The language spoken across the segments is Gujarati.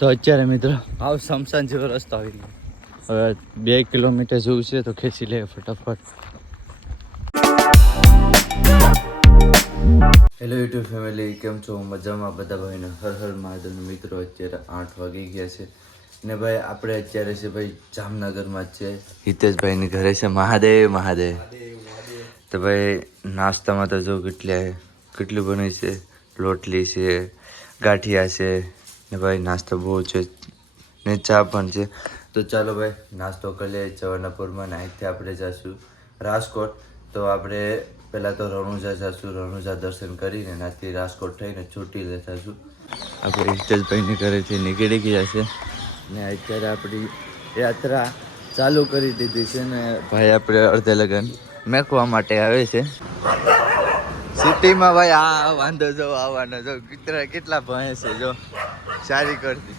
તો અત્યારે મિત્રો આવ સમસાન જેવો રસ્તો આવી ગયો. હવે બે કિલોમીટર જેવું છે તો ખેંચી લે ફટાફટ. હેલો યુટ્યુબ ફેમિલી કેમ છો? મજામાં બધા ભાઈને? હર હર મહાદેવના મિત્રો અત્યારે આઠ વાગી ગયા છે. ને ભાઈ આપણે અત્યારે છે ભાઈ જામનગરમાં જ છે. હિતેશભાઈની ઘરે છે. મહાદેવ મહાદેવ. તો ભાઈ નાસ્તામાં તો જો કેટલી કેટલી બને છે? લોટલી છે, ગાંઠિયા છે, ને ભાઈ નાસ્તો બહુ છે, ને ચા પણ છે. તો ચાલો ભાઈ, નાસ્તો કરી લઈએ, જવાનાપુરમાં નાઇટથી આપણે જઈશું રાજકોટ. તો આપણે પહેલાં તો રણુજા જઈશું રણુજા દર્શન કરીને નાથી રાજકોટ થઈને છૂટી લેતાશું આપણે હિતેશભાઈની ઘરેથી નીકળી ગયા છે. ને અત્યારે આપણી યાત્રા ચાલુ કરી દીધી છે ને ભાઈ આપણે અડધે લગન મેકવા માટે આવે છે. સિટીમાં ભાઈ આ વાંધો જો આવવાનો જો. કેટલા કેટલા ભણે છે જો. સારી કરતી.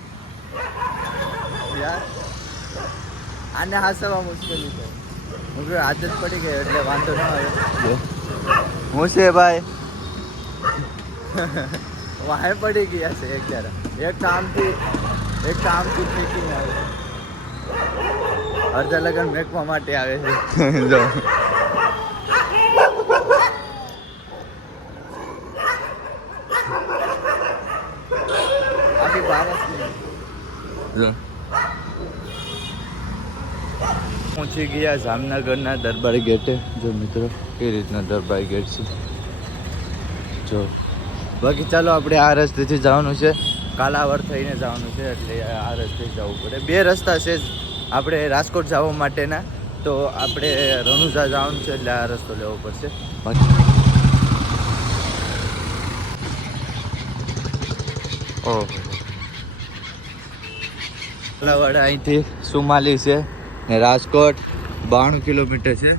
યાર આને હાસવા મુશ્કેલી છે. હું આદત પડી ગઈ એટલે વાંધો ન આવે. હું છે ભાઈ? વાહે પડી ગયા છે એક જરા એક કામથી એક કામથી ફેંકીને આવે અડધા લગન મેકવા માટે આવે છે. જો આખી ભારતની પહોંચી ગયા જામનગરના દરબાર ગેટે. જો મિત્રો, એ રીતના દરબાર ગેટ છે. જો. બાકી ચાલો આપણે આ રસ્તેથી જવાનું છે. કાલાવર થઈને જવાનું છે એટલે આ રસ્તે જવું પડે. બે રસ્તા છે આપણે રાજકોટ જવા માટેના. તો આપણે રણુજા જવાનું છે એટલે આ રસ્તો લેવો પડશે. બાકી ઓહો. કાલાવાડ અહીંથી સુમાલી છે ને રાજકોટ બાણું કિલોમીટર છે.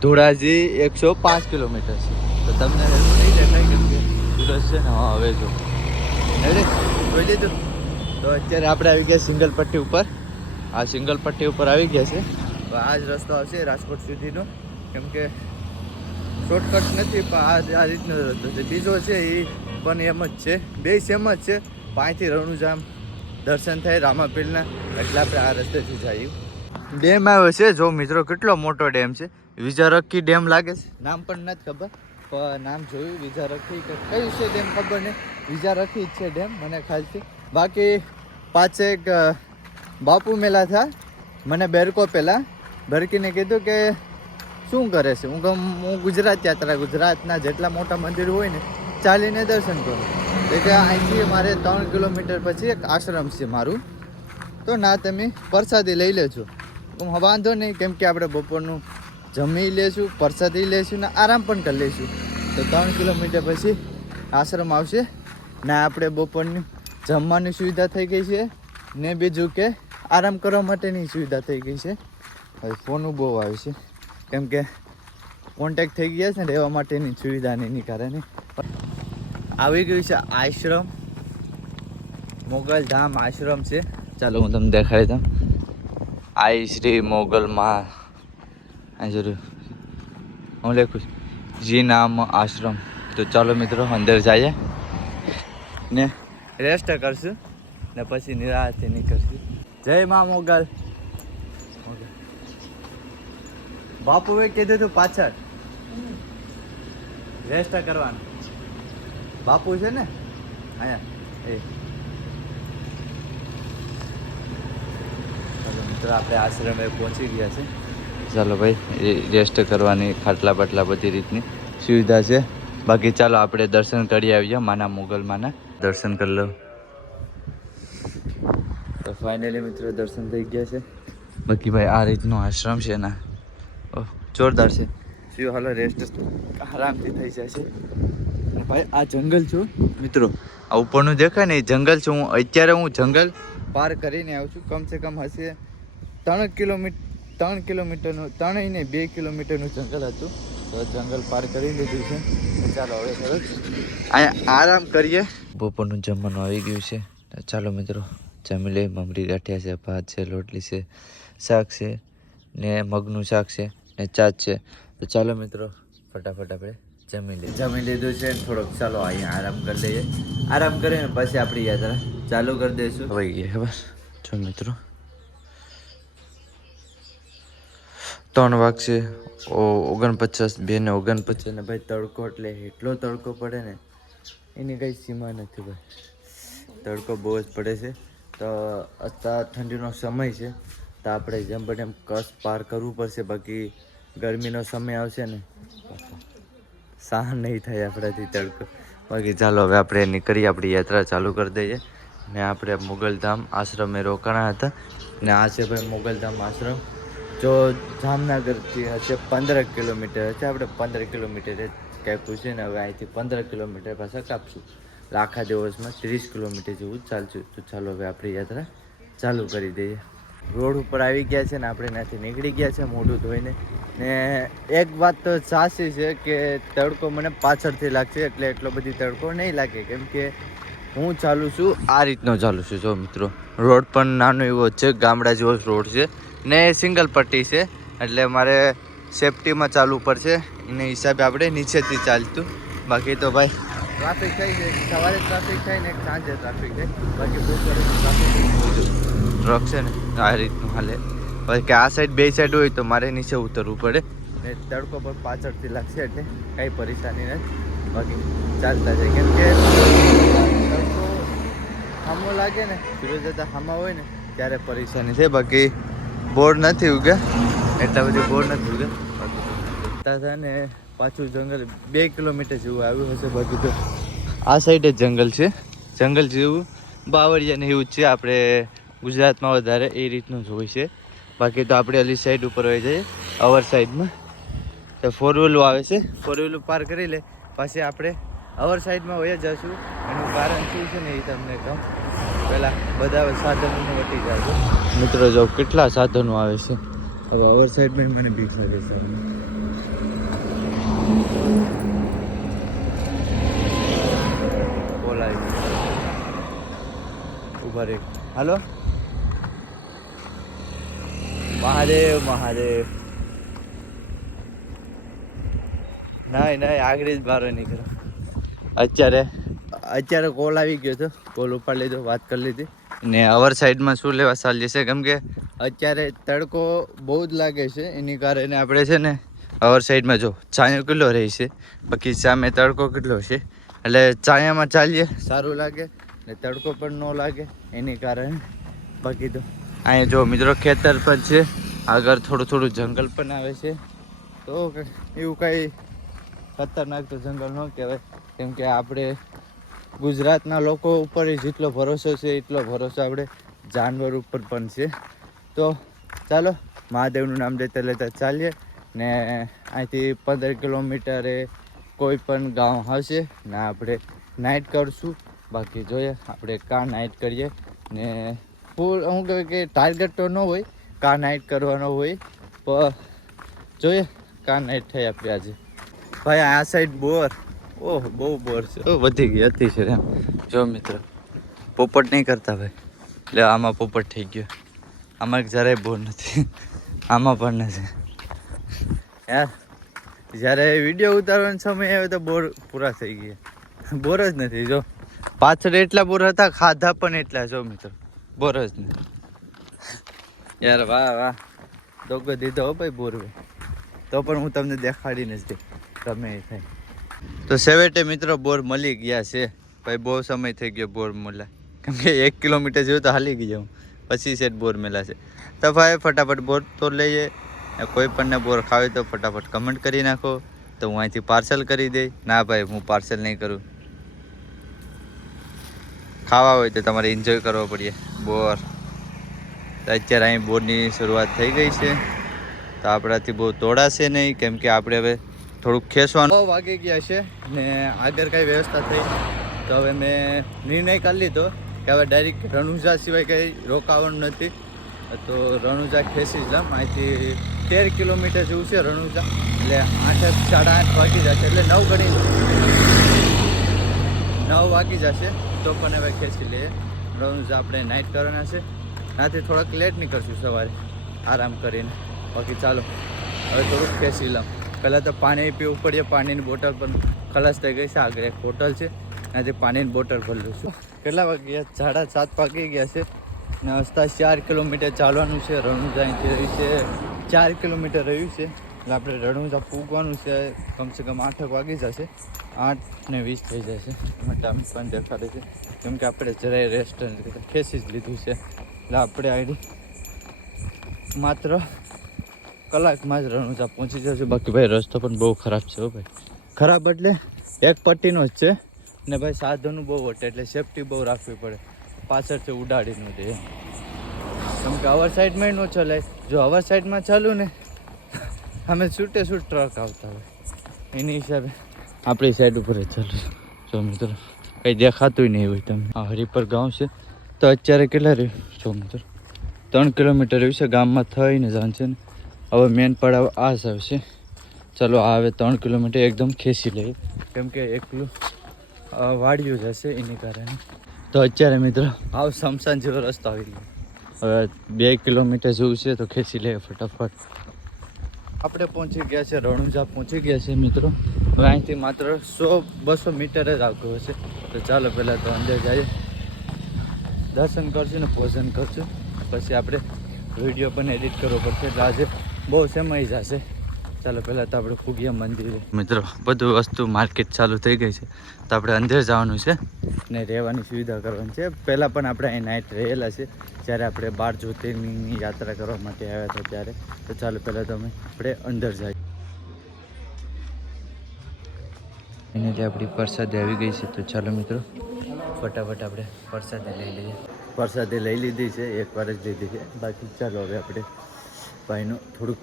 ધોળાજી એકસો પાંચ કિલોમીટર છે. તો તમને નહીં દેખાય છે ને હવે જો. જોઈ લીધું? તો અત્યારે આપણે આવી ગયા સિંગલ પટ્ટી ઉપર. આ સિંગલ પટ્ટી ઉપર આવી ગયા છે. તો આ જ રસ્તો આવશે રાજકોટ સુધીનો. કેમ કે શોર્ટકટ નથી, પણ આ આ રીતનો રસ્તો છે. બીજો છે એ પણ એમ જ છે. બે સેમ જ છે પાંચથી રણુજામ દર્શન થાય રામાપીરના એટલે આપણે આ રસ્તેથી જઈએ. ડેમ આવ્યો છે. જો મિત્રો કેટલો મોટો ડેમ છે? વિજારખી ડેમ લાગે છે? નામ પણ નથી ખબર પણ નામ જોયું વિજારખી કે કયું છે ડેમ ખબર નહીં. વિજારખી જ છે ડેમ મને ખ્યાલ છે. બાકી પાછે એક બાપુ મેલા થા મને બેરકો પહેલાં ભરકીને કીધું કે શું કરે છે? હું હું ગુજરાત યાત્રા ગુજરાતના જેટલા મોટા મંદિર હોય ને ચાલીને દર્શન કરો. એટલે અહીંથી મારે ત્રણ કિલોમીટર પછી એક આશ્રમ છે મારું. તો ના, તમે પ્રસાદી લઈ લેજો. હું વાંધો નહીં, કેમ કે આપણે બપોરનું જમી લેશું, પ્રસાદી લેશું ને આરામ પણ કરી લઈશું તો ત્રણ કિલોમીટર પછી આશ્રમ આવશે. ને આપણે બપોરની જમવાની સુવિધા થઈ ગઈ છે. ને બીજું કે આરામ કરવા માટેની સુવિધા થઈ ગઈ છે. હવે ફોનું બહુ આવે છે. કેમ કે કોન્ટેક્ટ થઈ ગયા છે ને, રહેવા માટેની સુવિધા ને એની કારણે. આવી ગયું છે આશ્રમ. મોગલ ધામ આશ્રમ છે. ચાલો હું તમને દેખાડી દઉં. આઈ શ્રી મોગલ માં જરૂર હું લખું છું. જી નામ આશ્રમ. તો ચાલો મિત્રો અંદર જઈએ. ને રેસ્ટ કરશું. ને પછી નિરાશથી નીકળશું. જય મા મોગલ. મોગલ. બાપુએ કીધું તું પાછળ. રેસ્ટ કરવાનું. બાપુ છે ને? અહીંયા, એ. મિત્રો, આપણે આશ્રમે પહોંચી ગયા છે. ચાલો ભાઈ રેસ્ટ કરવાની ખાટલા બાટલા બધી રીતની સુવિધા છે. બાકી ચાલો આપણે દર્શન કરી આવીએ માના મુગલમાંના દર્શન કરી લો. તો ફાઇનલી મિત્રો દર્શન થઈ ગયા છે. બાકી ભાઈ, આ રીતનો આશ્રમ છે ના ઓહ, જોરદાર છે. શું હાલો રેસ્ટ આરામથી થઈ જશે ભાઈ, આ જંગલ છું. મિત્રો, આ ઉપરનું દેખાય ને જંગલ છે. હું અત્યારે હું જંગલ પાર કરીને આવું છું. કમસે કમ હશે ત્રણ કિલોમીટર ત્રણ કિલોમીટરનું, ત્રણેય ને બે કિલોમીટરનું જંગલ હતું. તો જંગલ પાર કરી લીધું છે. ચાલો હવે સરસ અહીંયા આરામ કરીએ. બપોરનું જમવાનું આવી ગયું છે. ચાલો મિત્રો, જમી લે મમરી ગાંઠિયા છે, ભાત છે, રોટલી છે, શાક છે ને મગનું શાક છે ને ચાટ છે. તો ચાલો મિત્રો, ફટાફટ આપણે જમી લે જમી લીધું છે. થોડોક ચાલો અહીંયા આરામ કરી લઈએ. આરામ કરીને પછી આપણી યાત્રા ચાલુ કરી દઈશું. વહી ગયા ખબર જો મિત્રો. ત્રણ વાગશે. ઓ ઓગણપચાસ બે ને ઓગણપચાસ ને ભાઈ તડકો એટલે એટલો તડકો પડે ને એની કંઈ સીમા નથી ભાઈ. તડકો બહુ જ પડે છે. તો અત્યારે ઠંડીનો સમય છે. તો આપણે જેમ બને એમ કસ પાર કરવું પડશે. બાકી ગરમીનો સમય આવશે ને. સહન નહીં થાય આપણાથી તડકો. બાકી ચાલો હવે આપણે નીકળી આપણી યાત્રા ચાલુ કરી દઈએ. ને આપણે મુગલધામ આશ્રમે રોકાણા હતા. ને આ છે ભાઈ મુગલધામ આશ્રમ. જો જામનગરથી હશે પંદર કિલોમીટર, હશે આપણે પંદર કિલોમીટર કાપ્યું છે ને હવે અહીંથી પંદર કિલોમીટર પાછા કાપશું. આખા દિવસમાં ત્રીસ કિલોમીટર જેવું ચાલશું. તો ચાલો હવે આપણી યાત્રા ચાલુ કરી દઈએ. રોડ ઉપર આવી ગયા છે ને આપણે ત્યાંથી નીકળી ગયા છે મોઢું ધોઈને. ને એક વાત તો સાચી છે કે તડકો મને પાછળથી લાગશે, એટલે એટલો બધી તડકો નહીં લાગે. કેમ કે હું ચાલું છું, આ રીતનો ચાલું છું, જો મિત્રો. રોડ પણ નાનો એવો છે, ગામડા જેવો રોડ છે. ને સિંગલ પટ્ટી છે, એટલે મારે સેફટીમાં ચાલવું પડશે. એને હિસાબે આપણે નીચેથી ચાલતું. બાકી તો ભાઈ ટ્રાફિક થઈ જાય સવારે ટ્રાફિક થાય ને સાંજે ટ્રાફિક થાય. બાકી બપોરે ટ્રાફિક ટ્રક છે ને, આ રીતનું હાલે. પછી કે આ સાઈડ બે સાઈડ હોય તો મારે નીચે ઉતરવું પડે. ને તડકો પણ પાછળથી લાગશે એટલે કાંઈ પરેશાની નથી. બાકી ચાલતા જાય. કેમ કે હામો લાગે ને સૂરજ દાદા હામા હોય ને, ત્યારે પરેશાની છે બાકી બોર નથી ઉગે. એટલા બધી બોર નથી ઉગે. દાદા ને પાછું જંગલ બે કિલોમીટર જેવું આવ્યું હશે. બાકી તો આ સાઈડ જંગલ છે. જંગલ જેવું બાવળિયા ને એવું જ છે. આપણે ગુજરાતમાં વધારે એ રીતનું જ હોય છે. બાકી તો આપણે અલી સાઈડ ઉપર હોય જઈએ અવર સાઈડમાં તો ફોર વ્હીલું આવે છે. ફોર વ્હીલું પાર કરી લે, પછી આપણે અવર સાઈડમાં વયા જશું. એનું કારણ શું છે ને એ તમને કહું. પહેલાં બધા સાધનોને વટી જાય મિત્રો, જો કેટલા સાધનો આવે છે. હવે અવર સાઈડમાં મને બીક લાગે છે બોલાવી ઊભા હાલો? મહાદેવ મહાદેવ. નહીં નહીં આગળ જ બહાર નીકળો. અત્યારે? અત્યારે કોલ આવી ગયો હતો કોલ ઉપાડી લીધો વાત કરી લીધી. ને અવર સાઈડમાં શું લેવા ચાલીએ છે? કેમ કે અત્યારે તડકો બહુ જ લાગે છે. એની કારણે આપણે છે ને અવર સાઈડમાં જો છાંયો કેટલો રહે છે? બાકી સામે તડકો કેટલો છે? એટલે છાયામાં ચાલીએ. સારું લાગે ને તડકો પણ ન લાગે. એની કારણે બાકી તો અહીંયા જો મિત્રો ખેતર પર છે. આગળ થોડું થોડું જંગલ પણ આવે છે. તો એવું કંઈ ખતરનાક તો જંગલ ન કહેવાય. કેમ કે આપણે ગુજરાતના લોકો ઉપર જેટલો ભરોસો છે, એટલો ભરોસો આપણે જાનવર ઉપર પણ છે. તો ચાલો, મહાદેવનું નામ લેતા લેતા ચાલીએ ને અહીંથી પંદર કિલોમીટરે કોઈ પણ ગામ હશે ને આપણે નાઇટ કરશું. બાકી જોઈએ, આપણે કાં નાઇટ કરીએ ને ફૂલ શું કહેવાય કે ટાર્ગેટ તો ન હોય કા નાઇટ કરવાનો હોય પણ જોઈએ કાં નાઇટ થઈ આપણે આજે. ભાઈ આ સાઈડ બોર ઓહ બહુ બોર છે. વધી ગઈ હતી છે એમ. જો મિત્ર પોપટ નહીં કરતા ભાઈ. એટલે આમાં પોપટ થઈ ગયો. આમાં જરાય બોર નથી. આમાં પણ નથી. યાર જ્યારે વીડિયો ઉતારવાનો સમય આવ્યો તો બોર પૂરા થઈ ગયા. બોર જ નથી જો. પાછળ એટલા બોર હતા ખાધા પણ એટલા જો મિત્રો. બોર જ યાર, વાહ વાહ. દોગો દીધો હો ભાઈ બોર ભાઈ તો પણ હું તમને દેખાડીને જ ગમે એ થાય. તો સેવેટે મિત્રો બોર મળી ગયા છે. ભાઈ, બહુ સમય થઈ ગયો બોર મળ્યા કેમ કે એક કિલોમીટર જેવું તો હાલી ગયો જાઉં પછી સેટ બોર મેલા છે. તો ભાઈ, ફટાફટ બોર તો લઈએ. ને કોઈ પણને બોર ખાવે તો ફટાફટ કમેન્ટ કરી નાખો. તો હું અહીંથી પાર્સલ કરી દઈ ના ભાઈ, હું પાર્સલ નહીં કરું. ખાવા હોય તો તમારે એન્જોય કરવો પડે. બોર તો અત્યારે અહીં બોરની શરૂઆત થઈ ગઈ છે. તો આપણાથી બહુ તોડાશે નહીં, કેમ કે આપણે હવે થોડુંક ખેંચવાનું. વાગી ગયા છે ને આગળ કાંઈ વ્યવસ્થા થઈ. તો હવે મેં નિર્ણય કરી લીધો કે હવે ડાયરેક્ટ રણુજા સિવાય કંઈ રોકાવાનું નથી. તો રણુજા ખેંચી જ લઉં અહીંથી તેર કિલોમીટર જેવું છે રણુજા. એટલે આઠ સાડા આઠ વાગી જશે. એટલે નવ ગણી નવ વાગી જશે. તો પણ હવે ખેંચી લઈએ રોજ આપણે નાઇટ કરવાના છે. ત્યાંથી થોડાક લેટ નીકળશું સવારે. આરામ કરીને. બાકી ચાલો, હવે થોડુંક ખેંચી લઉં. પહેલાં તો પાણી પીવું પડે. પાણીની બોટલ પણ ખલાસ થઈ ગઈ છે. આગળ એક હોટલ છે. ત્યાંથી પાણીની બોટલ ભરેલું છું. કેટલા વાગ્યા? સાડા સાત વાગી ગયા છે. ને હસતા ચાર કિલોમીટર ચાલવાનું છે. રણુજા અહીંથી રહ્યું છે. ચાર કિલોમીટર રહ્યું છે. એટલે આપણે રણુજા પૂગવાનું છે, કમસે કમ આઠક વાગી જશે. આઠ ને વીસ થઈ જશે. એમાં ટાઈમ પણ દેખાડે છે. કેમ કે આપણે જરાય રેસ્ટ ખેંચી જ લીધું છે. એટલે આપણે આઈડી માત્ર કલાકમાં જ રણુજા પહોંચી જશે. બાકી ભાઈ, રસ્તો પણ બહુ ખરાબ છે હો ભાઈ. ખરાબ એટલે એક પટ્ટીનો જ છે. ને ભાઈ, સાધનું બહુ વટે, એટલે સેફટી બહુ રાખવી પડે. પાછળથી ઉડાડીનું દે. કેમ કે અવર સાઈડમાં ન ચલાય. જો અવર સાઈડમાં ચાલુ ને અમે છૂટે છૂટ ટ્રક આવતા હોય. એની હિસાબે આપણી સાઈડ ઉપર જ ચાલુ. જો મિત્રો, કંઈ દેખાતું નહીં હોય તમે આ હરિપર ગામ છે. તો અત્યારે કેટલા રહ્યું? જો મિત્રો, ત્રણ કિલોમીટર રહ્યું છે. ગામમાં થઈને જાણ છે ને. હવે મેન પડાવ આ જ આવશે ચલો હવે ત્રણ કિલોમીટર એકદમ ખેંચી લઈએ. કેમ કે એકલું વાડિયું જશે એની કારણે. તો અત્યારે મિત્રો, આવ સમસાન જેવો રસ્તો આવી ગયો. હવે બે કિલોમીટર જેવું છે તો ખેંચી લઈએ ફટાફટ. આપણે પહોંચી ગયા છે, રણુજા પહોંચી ગયા છે મિત્રો. હવે અહીંથી માત્ર સો, બસો મીટર જ આવતું હશે. તો ચાલો પહેલાં તો અંદર જઈએ. દર્શન કરશું ને ભોજન કરશું. પછી આપણે વીડિયો પણ એડિટ કરવો પડશે. એટલે આજે બહુ સમય જશે. ચાલો પહેલાં તો આપણે ફૂગિયા મંદિરે. મિત્રો બધું વસ્તુ માર્કેટ ચાલુ થઈ ગઈ છે. તો આપણે અંદર જવાનું છે. ને રહેવાની સુવિધા કરવાની છે. પહેલાં પણ આપણે અહીં નાઇટ રહેલા છે. જ્યારે આપણે બાર જ્યોતિર્લિંગની યાત્રા કરવા માટે આવ્યા હતા ત્યારે. તો ચાલો પહેલાં તો અમે આપણે અંદર જઈએ. એને જે આપણી પ્રસાદી આવી ગઈ છે તો ચાલો મિત્રો ફટાફટ આપણે પ્રસાદી લઈ લઈએ. પ્રસાદી લઈ લીધી છે એક વાર જ લીધી છે. બાકી ચાલો હવે આપણે ભાઈનું થોડુંક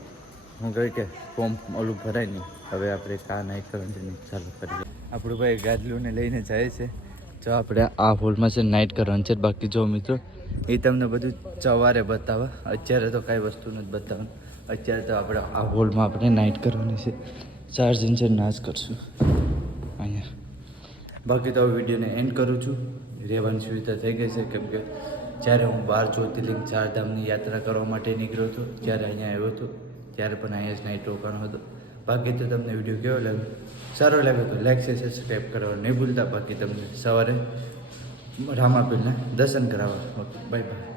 હું કહે કે ફોર્મ ઓલું ભરાય નહીં. હવે આપણે કા નાઈટ કરવાનું છે ને ચાલુ કરીએ આપણું ભાઈ ગાદલુંને લઈને જાય છે. જો આપણે આ હોલમાં છે નાઇટ કરવાનું છે. બાકી જો મિત્રો, એ તમને બધું સવારે બતાવે. અત્યારે તો કાંઈ વસ્તુ નથી બતાવવાનું. અત્યારે તો આપણે આ હોલમાં આપણે નાઇટ કરવાની છે. ચાર જણ છે નાશ કરશું. અહીંયા. બાકી તો વિડીયોને એન્ડ કરું છું. રહેવાની સુવિધા થઈ ગઈ છે. કેમ કે જ્યારે હું બાર જ્યોતિર્લિંગ ચારધામની યાત્રા કરવા માટે નીકળ્યો હતો, ત્યારે અહીંયા આવ્યો હતો. ત્યારે પણ આઈએસ નાઇટ રોકાણો હતો. બાકી તો તમને વીડિયો કેવો લાગ્યો? સારો લાગ્યો તો લાઈક છે સબસ્ક્રાઈબ કરવા નહીં ભૂલતા. બાકી તમને સવારે રામાપીલને દર્શન કરાવવા. Okay bye bye